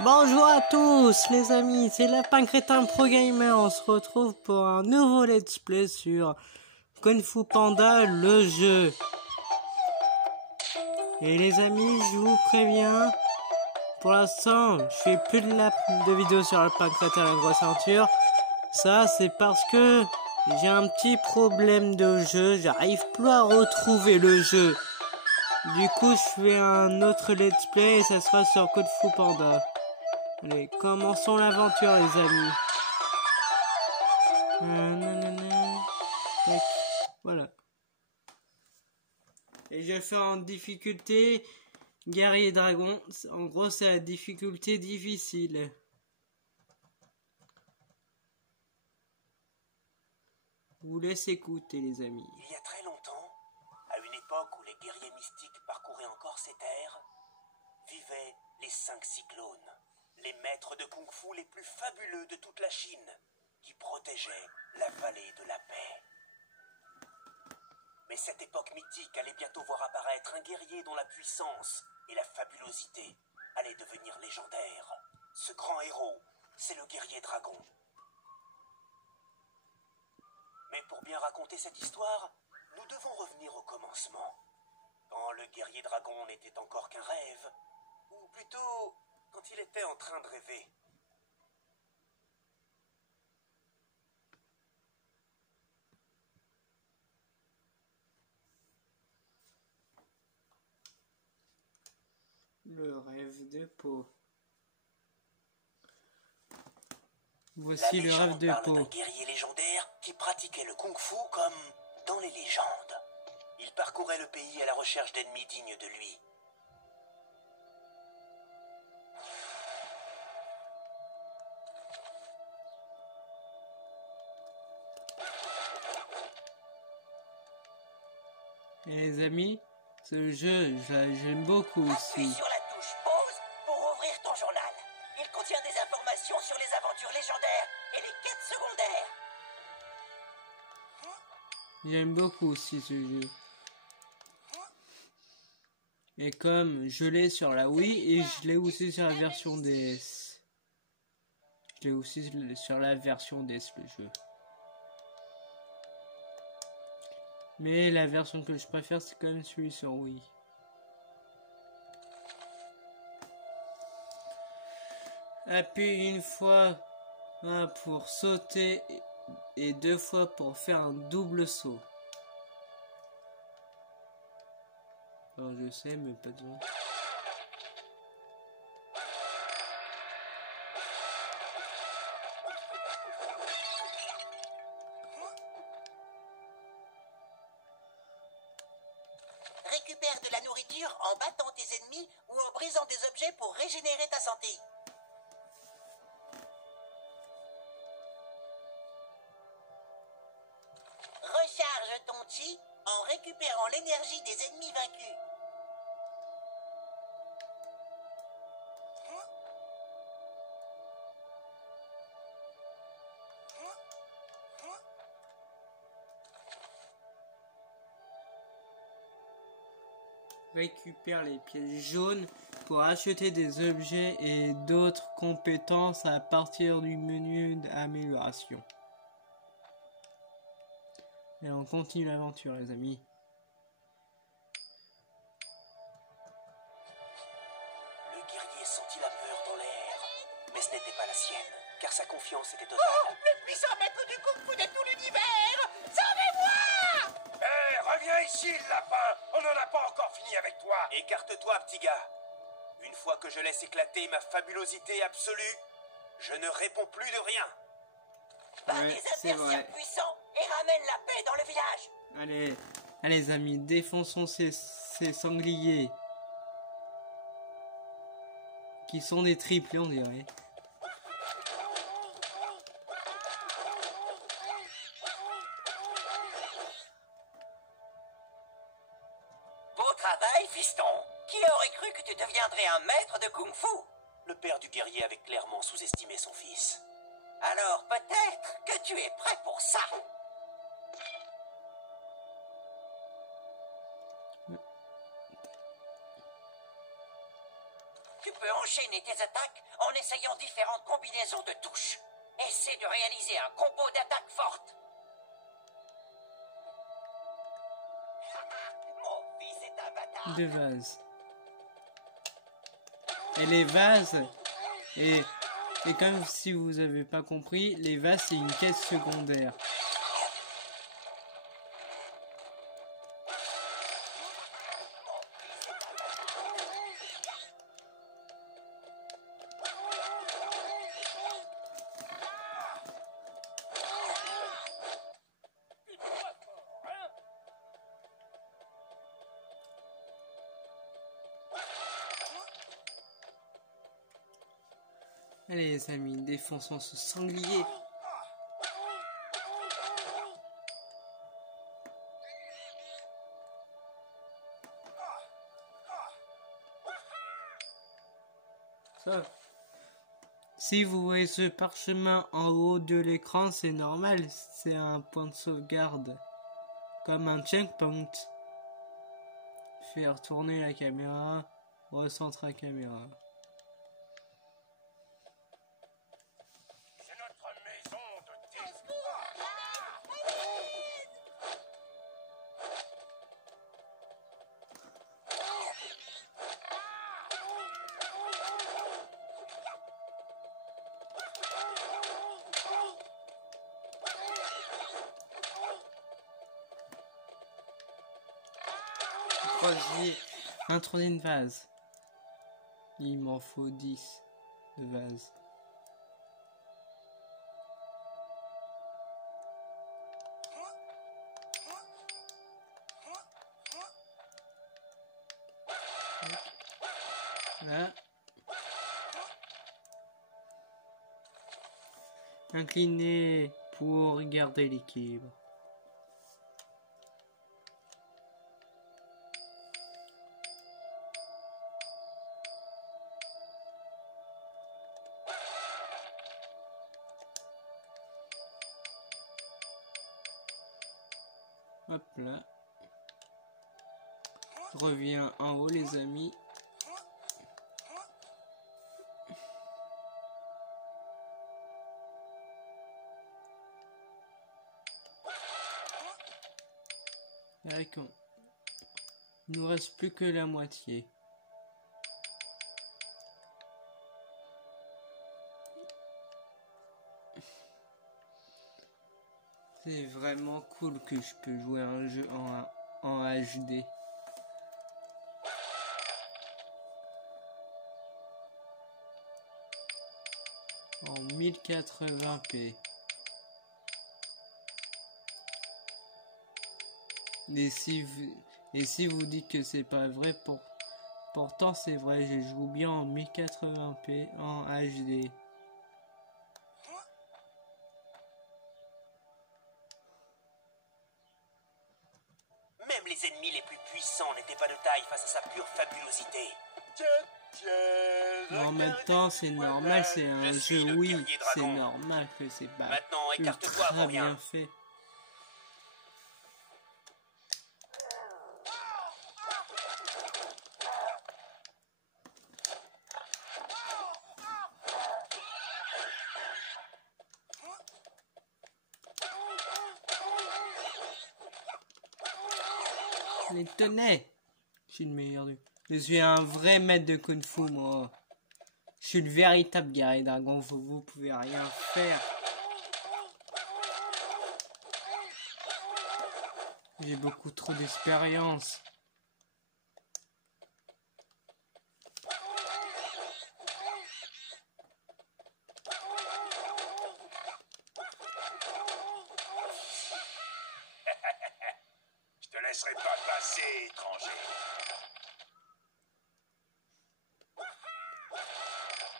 Bonjour à tous les amis, c'est Lapin Crétin Pro Gamer. On se retrouve pour un nouveau let's play sur Kung Fu Panda, le jeu. Et les amis, je vous préviens, pour l'instant, je fais plus de vidéos sur Lapin Crétin la grosse ceinture. Ça, c'est parce que j'ai un petit problème de jeu, j'arrive plus à retrouver le jeu. Du coup, je fais un autre let's play et ça sera sur Kung Fu Panda. Allez, commençons l'aventure les amis. Voilà. Et je vais faire en difficulté guerrier dragon. En gros, c'est la difficulté difficile. Je vous laisse écouter les amis. Il y a très longtemps, à une époque où les guerriers mystiques parcouraient encore ces terres, vivaient les 5 cyclones. Les maîtres de Kung Fu les plus fabuleux de toute la Chine, qui protégeaient la vallée de la paix. Mais cette époque mythique allait bientôt voir apparaître un guerrier dont la puissance et la fabulosité allaient devenir légendaires. Ce grand héros, c'est le guerrier dragon. Mais pour bien raconter cette histoire, nous devons revenir au commencement. Quand le guerrier dragon n'était encore qu'un rêve, ou plutôt quand il était en train de rêver. Le rêve de Po. Voici le rêve de Po. Un guerrier légendaire qui pratiquait le kung-fu comme dans les légendes. Il parcourait le pays à la recherche d'ennemis dignes de lui. Et les amis, ce jeu, j'aime beaucoup aussi. Appuie sur la touche pause pour ouvrir ton journal. Il contient des informations sur les aventures légendaires et les quêtes secondaires. J'aime beaucoup aussi ce jeu. Et comme je l'ai sur la Wii et je l'ai aussi sur la version DS. Je l'ai aussi sur la version DS le jeu. Mais la version que je préfère c'est quand même celui sur Wii. Appuie une fois pour sauter et 2 fois pour faire un double saut. Alors je sais mais pas besoin. Récupère de la nourriture en battant tes ennemis ou en brisant des objets pour régénérer ta santé. Recharge ton chi en récupérant l'énergie des ennemis vaincus. Récupère les pièces jaunes pour acheter des objets et d'autres compétences à partir du menu d'amélioration. Et on continue l'aventure les amis. Le guerrier sentit la peur dans l'air, mais ce n'était pas la sienne, car sa confiance était totale. Oh, le puissant maître du Kung Fu de tout l'univers! Sauvez-moi! Hé, reviens ici, le lapin! On n'en a pas encore fini avec toi! Écarte-toi, petit gars. Une fois que je laisse éclater ma fabulosité absolue, je ne réponds plus de rien. Ouais, c'est vrai. Puissants et ramène la paix dans le village. Allez, allez les amis, défonçons ces sangliers. Qui sont des triplés on dirait. Beau travail, fiston. Qui aurait cru que tu deviendrais un maître de Kung Fu? Le père du guerrier avait clairement sous-estimé son fils. Alors peut-être que tu es prêt pour ça. Tu peux enchaîner tes attaques en essayant différentes combinaisons de touches. Essaie de réaliser un combo d'attaques fortes. Mon fils est un bâtard. Des vases. Et les vases, et comme si vous avez pas compris, les vases c'est une quête secondaire. Allez les amis, défonçons ce sanglier. Ça. Si vous voyez ce parchemin en haut de l'écran, c'est normal, c'est un point de sauvegarde. Comme un checkpoint. Faire tourner la caméra, recentrer la caméra. Un troisième vase. Il m'en faut 10 de vases. Là. Incliné pour garder l'équilibre. Hop là. Je reviens en haut les amis. D'accord. Il nous reste plus que la moitié. C'est vraiment cool que je peux jouer à un jeu en HD. En 1080p. Et si vous dites que c'est pas vrai, pourtant c'est vrai, je joue bien en 1080p en HD. Même les ennemis les plus puissants n'étaient pas de taille face à sa pure fabulosité. En même temps, c'est normal, c'est un jeu, oui, c'est normal que c'est pas ultra bien fait. Les tenez. Je suis le meilleur du... Je suis un vrai maître de Kung Fu, moi. Je suis le véritable guerrier dragon, vous pouvez rien faire. J'ai beaucoup trop d'expérience. Je te laisserai pas passer, étranger.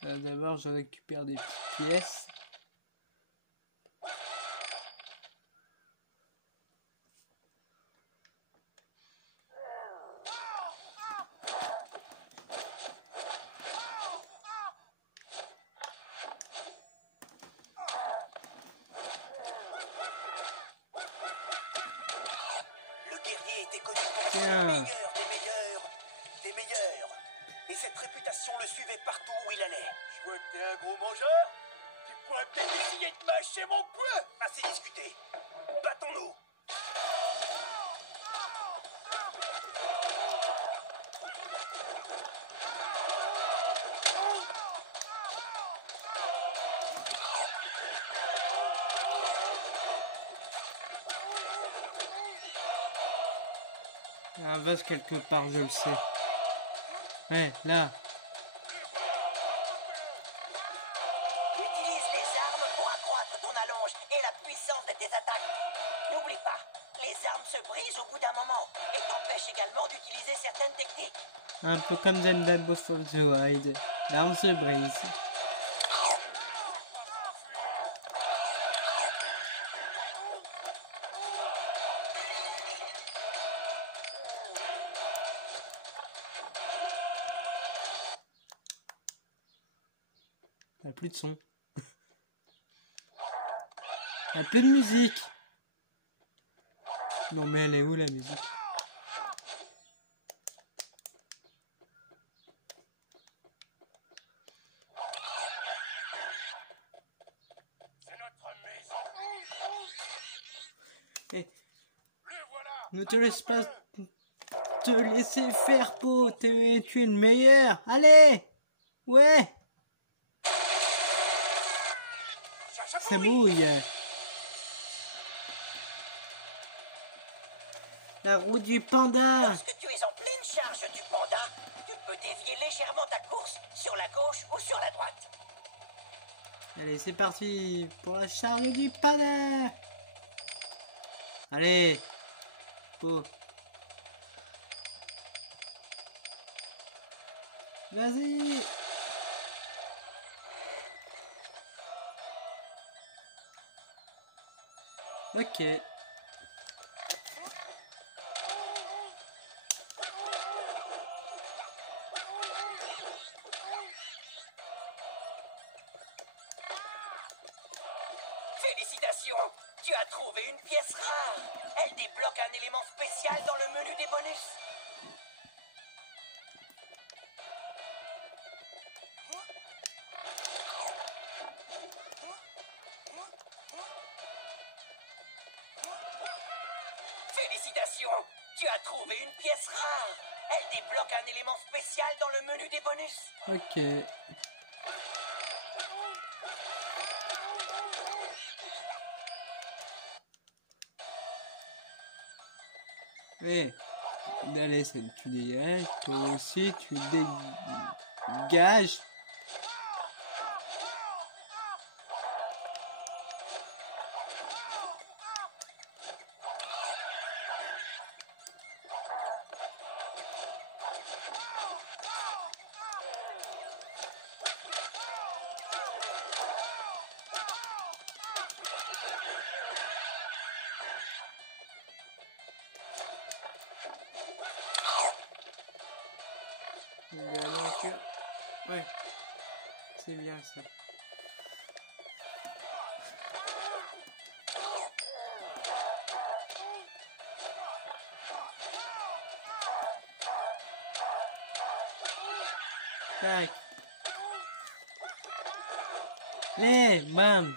D'abord, je récupère des petites pièces. Le guerrier était connu pour être le meilleur des meilleurs. Et cette réputation le suivait où il allait. Je vois que t'es un gros mangeur. Tu pourrais peut-être essayer de mâcher mon poing. Assez discuté. Battons-nous. Il y a un vase quelque part, je le sais. Ouais, là. Utilise les armes pour accroître ton allonge et la puissance de tes attaques. N'oublie pas, les armes se brisent au bout d'un moment et t'empêchent également d'utiliser certaines techniques. Un peu comme dans Dead of the Wild. L'arme se brise. Il n'y a plus de son. Il n'y a plus de musique. Non mais elle est où la musique? Eh, ne te laisse pas te laisser faire, Po. Tu es une meilleure. Allez. Ouais. Ça bouille. La roue du panda. Lorsque tu es en pleine charge du panda, tu peux dévier légèrement ta course sur la gauche ou sur la droite. Allez, c'est parti pour la charge du panda. Allez. Po. Vas-y. Ok. Félicitations, tu as trouvé une pièce rare. Elle débloque un élément spécial dans le menu des bonus. Félicitations, tu as trouvé une pièce rare. Elle débloque un élément spécial dans le menu des bonus. Ok. Eh, allez, tu dégages, toi aussi, tu dégages. Ouais, c'est bien ça. Tac. Allez, bam.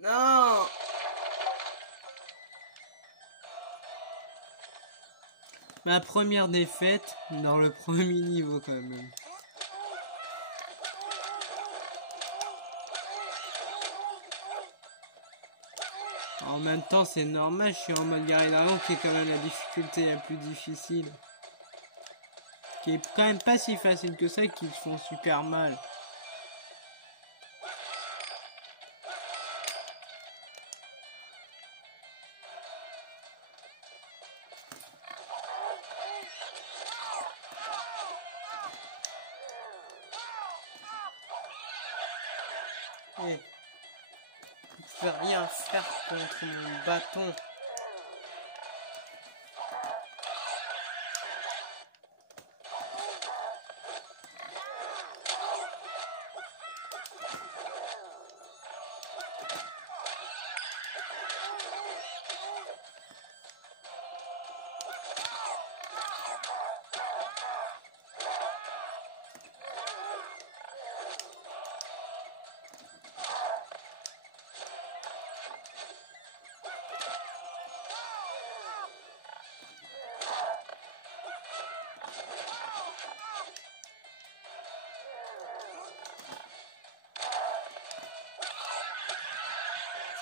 Non. Ma première défaite dans le premier niveau quand même. En même temps c'est normal, je suis en mode guerrier dragon qui est quand même la difficulté la plus difficile. Qui est quand même pas si facile que ça, qu'ils font super mal. Et je peux rien faire contre mon bâton.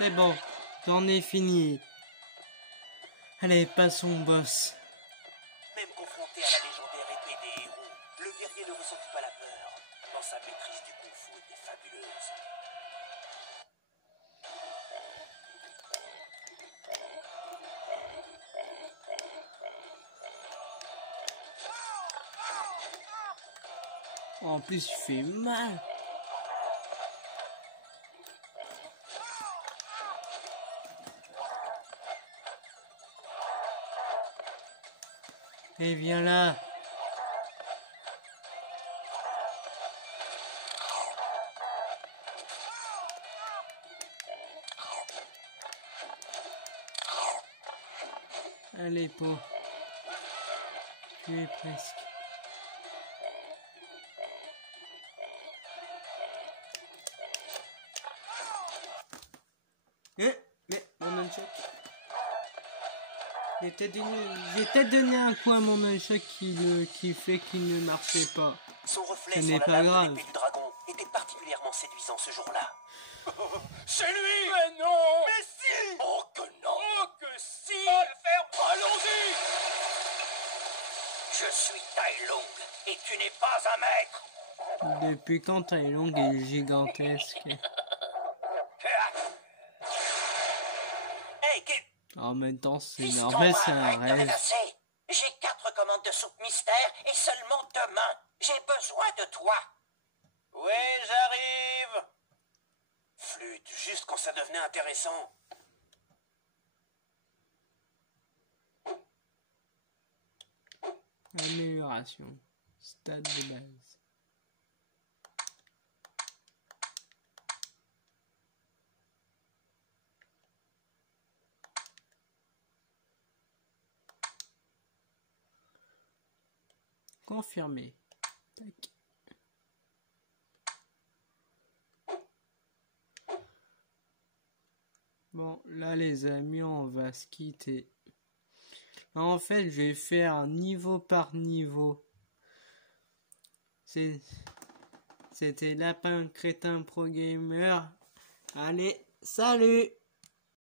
C'est bon, j'en ai fini. Allez, passons au boss. Même confronté à la légendaire épée des héros, le guerrier ne ressentit pas la peur, tant sa maîtrise du kung-fu était fabuleuse. En plus, il fait mal. Et viens là. Allez, Po. Tu es presque. Mais mon nunchuck. J'ai peut-être donné un coup à mon nunchuck qui fait qu'il ne marchait pas. Son reflet Ce sur n'est la pas lame grave. de l'épée du dragon était particulièrement séduisant ce jour-là. C'est lui! Mais non! Mais si! Oh que non! Oh que si! Allons-y! Je suis Tai Lung et tu n'es pas un maître! Depuis quand Tai Lung est gigantesque? Hey, En même temps, c'est fiston, normal, c'est un arrête de rêve. rêvasser. J'ai 4 commandes de soupe mystère et seulement 2 mains. J'ai besoin de toi. Oui, j'arrive. Flûte, juste quand ça devenait intéressant. Amélioration. Stade de base. Confirmé. Tac. Bon, là les amis, on va se quitter. En fait, je vais faire niveau par niveau. C'était Lapin Crétin Pro Gamer. Allez, salut!